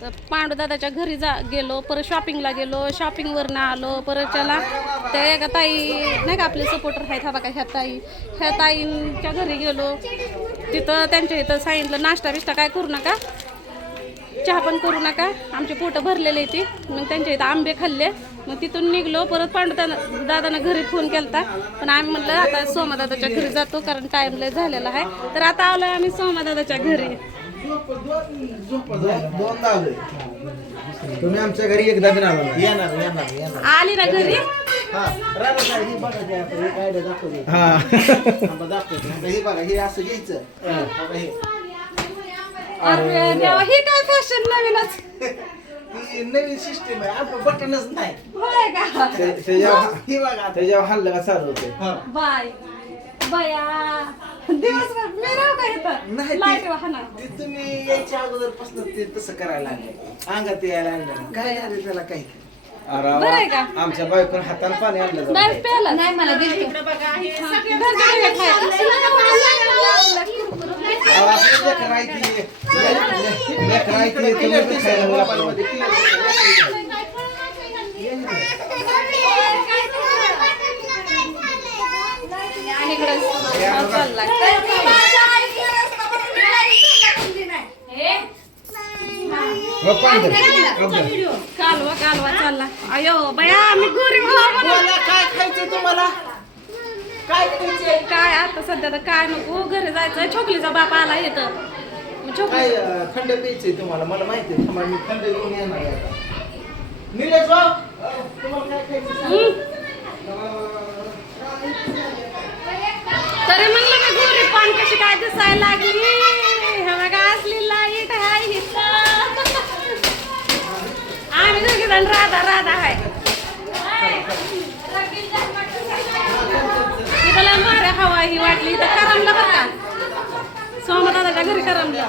तर पांडुदादाच्या घरी जा गेलो परत शॉपिंगला गेलो शॉपिंगवरनं आलो परत त्याला त्या एका ताई नाही का आपले सपोर्टर आहेत हा बघा ह्या ताई ह्या ताईंच्या घरी गेलो. तिथं त्यांच्या इथं सांगितलं नाश्ता बिष्टा काय करू नका? चहा पण करू नका. आमचे पोटं भरलेले ती. मग त्यांच्या इथं आंबे खाल्ले. मग तिथून निघलो. परत पांडुदादा दादानं घरी फोन केलता. पण आम्ही म्हटलं आता सोमादादाच्या घरी जातो कारण टाईम लय झालेला आहे. तर आता आलो आम्ही सोमादादाच्या घरी. दोनदा आलोय तुम्ही आमच्या घरी एकदा बी आला. नाही. येणार येणार येणार. आली ना घरी? हा ही बघा ते हे काय दाखवते. हा. थांबा दाखवते. आता हे बघा हे असं घ्यायचं. बघा हे. अरे देवा ही काय फॅशन नवीनच? ही नवीन सिस्टीम आहे. आपण बटनच नाही. होय का? ते- त्याच्यावर हे बघा आता. त्याच्यावर हल्लं का चालू होते. हा. बाय बया. दिवसभर मी राहू का इथं? नाही लाइट ते तुम्ही यायच्या अगोदरपासून ते तसं करायला लागले. अंगात यायला लागलं. काय झालं त्याला काही? अरे बरं आहे का? वा. आमच्या बायकोन हाताला पाणी आणलं. नाही प्याला नाही मला दिली अहो, आपली लेकरं आहे ती. ले- लेकरं आहे ती, तुम्ही बी खायला मला पाहिजे. दे. कालवा कालवा चालला. अयो बया मी गोरी काय खायचं तुम्हाला? काय काय आता सध्या तर काय नको घरी जायचं छोकलीचा बाप आला येतं काय प्यायचंय तुम्हाला? मला माहिती आहे मी घेऊन येणार आहे आता. निलेश भाऊ अं, तुम्हाला काय खायचं काय दिसायला लागली. हे बघा असली लाइट हाय आम्ही दोघी जण राधा राधा हाय इथं मार हवा ही वाटली. तर करमलं बरं का? सोमदादाच्या घरी करमलं.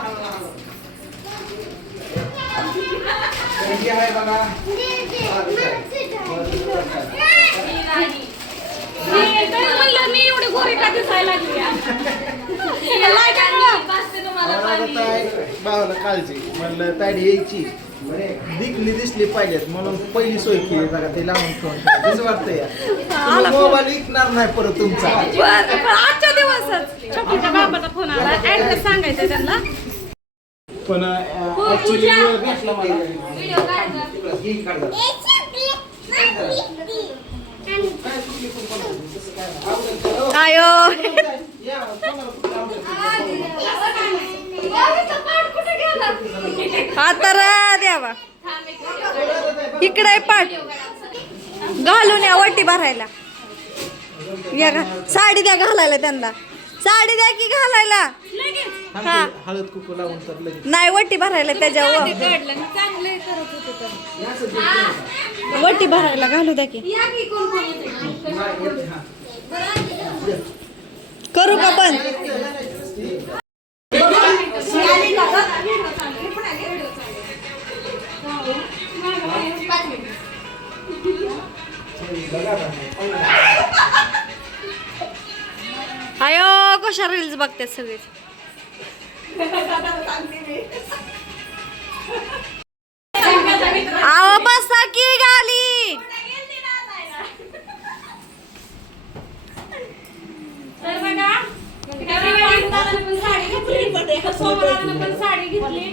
मी म्हणलं मी एवढी गोरी का दिसायला लागली? भावाला काळजी. म्हणलं ताडी यायची. दिकली दिसली पाहिजेत. म्हणून पहिली सोय केली बघा ते लावून ठेवून कसं वाटतंय. मोबाईल विकणार नाही परत तुमचा. आजच्या दिवसच. छोटीच्या बाबाचा फोन आला. ऍड्रेस सांगायचा त्यांना. पण ऍक्च्युली भेटला मला. आयो आता द्यावा इकडे पाठ. घालून या वटी भरायला. या घा साडी द्या घालायला त्यांना. साडी द्या की घालायला. हा. हळद कुकू लावून नाही वटी भरायला त्याच्यावर. वटी भरायला घालू द्या की. करू का पण? अयो कशा रील्स बघतात सगळेच आव बसा की गाली तर बघा दादाने पण साडी घेतली सोमवारानं पण साडी घेतली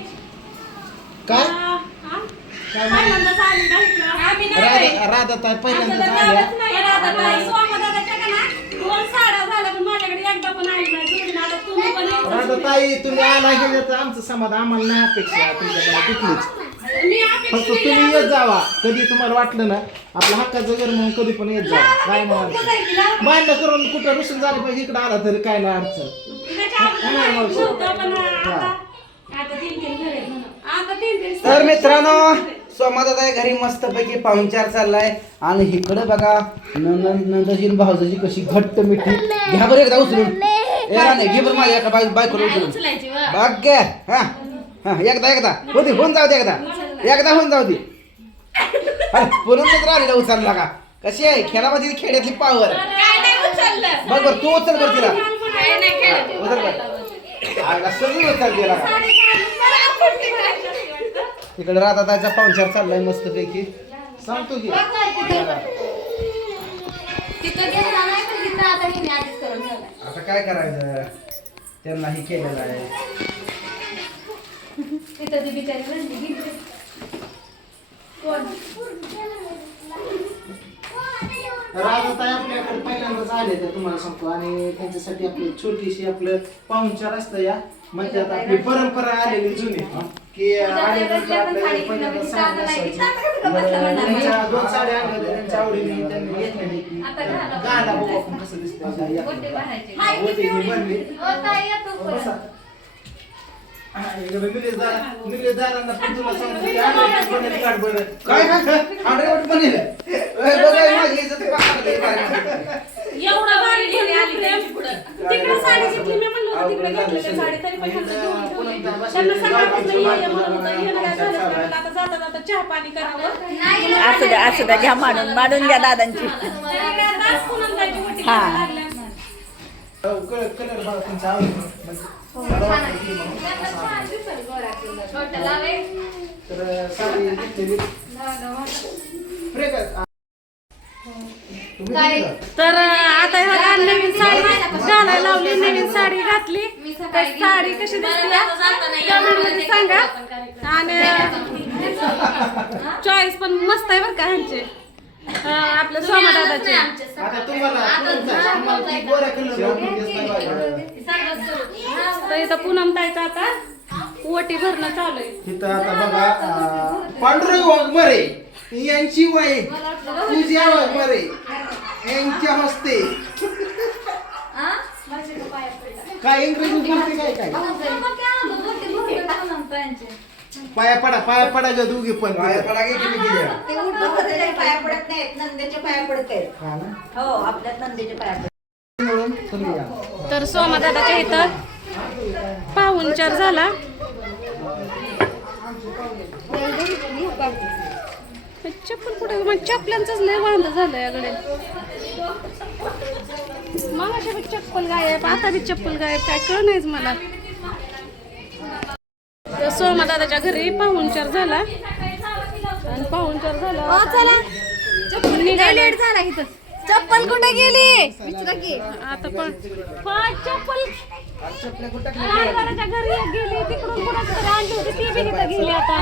काय? हा? आम्ही नाही बाई. राधा राधा ताई आता पहिल्यांदा तर आल्या. नावच नाही. राधा नाही. ताई तुम्ही आला गेले तर आमचं समाधान आम्हाला नाही अपेक्षा तुमच्याकडे कुठलीच. फक्त तुम्ही येत जावा. कधी तुम्हाला वाटलं ना आपलं हक्काचं घर म्हणून कधी पण येत जावा. काय नाही अडचण. मान्य करून कुठं रुसून झालं पाहिजे इकडे आला तरी काय नाही अडचण. माहिती तर मित्रांनो सोमादादा घरी मस्त पैकी पाहुणचार चाललाय. आणि इकडे बघा नंद नंदशील भाऊजाची कशी घट्ट मिठी. घ्या बरं एकदा उचलून. घे बरं माझ्या एका बाय बायकोला उचलून. उचलायची वा. बघ घ्या हा हा एकदा एकदा. होती होऊन जाऊ दे एकदा. एकदा होऊन जाऊ दे. पुन्हा राणीला उचलला का कशी आहे? खेळामध्ये खेड्यातली पावर काय नाही उचललं. बघ बरं तू उचल बरं तिला. उचल बरं. सगळी उचल तिला. इकडे राधाताईचा पाहुणचार चाललाय मस्त पैकी सांगतो की. आता काय करायचं? त्यांनाही केलेलं आहे. राजाताई आपल्याकडे पहिल्यांदाच आले तर तुम्हाला सांगतो. आणि त्यांच्यासाठी आपली छोटीशी आपलं पाहुणचार असतं या. म्हणजे आता आपली परंपरा आलेली जुनी. की आपल्याला पहिल्यांदा नेसायची. बरं, त्यांच्या दोन साड्या आणल्या त्यांच्या आवडीने त्यांनी घेतलेली की गाला बघू आपण कसं दिसतं. ओटी ही बनली. बसा. हा, इकडे निलेशदार- निलेशदारांना पण तुला सांगतो की आम्ही पण एक काढ बरं. काय हंड्रेड पण बघा माझी इज्जत पाहते एवढा भारी घेऊन आली तिकडे साडी घेतली मी म्हणलं होतं तिकडे घेतलेली साडी तरी पण ह्यांना घेऊन ठेवली. त्यांना सकाळपासून ये ये म्हणत होतं, येणं काय झालं नाही. म्हणलं आता जाता जाता चहा पाणी करावं असू द्या असू द्या घ्या मांडून मांडून घ्या दादांची जायची हा. लागल्या. कलर बघा. तर आता ह्याला नवीन साडी घालायला लावली नवीन साडी घातली. साडी कशी मध्ये सांगा. आणि चॉईस पण मस्त आहे बरं का ह्यांचे. अं, आपल्या सोमा दादाचे आता तुम्हाला ती गोऱ्या कलर लावून दिसला पाहिजे. तर इथं पूनम ताईचं आता ओटी भरणं चालू आहे तिथं आता बघा अं, पांडुरंग वाघमारे यांची वाईफ पूजा वाघमारे यांच्या हस्ते काय इंग्रजी बोलते काय काय पाया पडा पाया पडा ग दोघी पण पाया पडा की तुम्ही गेल्या ते उलटं होतं, पाया पडत नाहीत नंदेच्या पाया पडत आहेत. हा ना? हो आपल्यात नंदेच्या पाया पडत म्हणून तुम्ही या. तर सोमा दादाच्या इथं पाहुणचार झाला. चप्पल कुठे मग लय वांद झालं याकडे मामाच्या बी चप्पल गायब आता बी चप्पल गायब काय कळ नाहीच मला. तर सोमा दादाच्या घरी पाहुणचार झाला. आणि पाहुणचार झाला. चप्पल निघाले. झाला इथं. चप्पल कुठे गेली? आता पण. चप्पल. लहानपणाच्या घरी एक गेली तिकडून कुणाचं तरी आणली होती ती बी इथं गेली आता.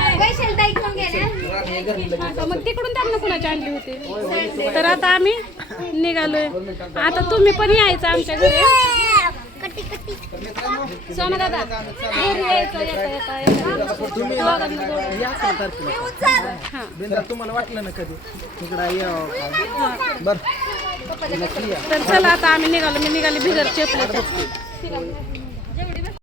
आता मग तिकडून त्यांना कुणाची आणली होती? तर आता आम्ही निघालोय. आता तुम्ही पण यायचं आमच्या घरी. सोमा दादा घरी यायचं येता येता येता दोघांना जोडून. या अकरा तारखेला. हा बिंदा तुम्हाला वाटलं ना कधी तिकडं यावं? बर तर चला आता आम्ही निघालो मी निघाली भिगर चेपला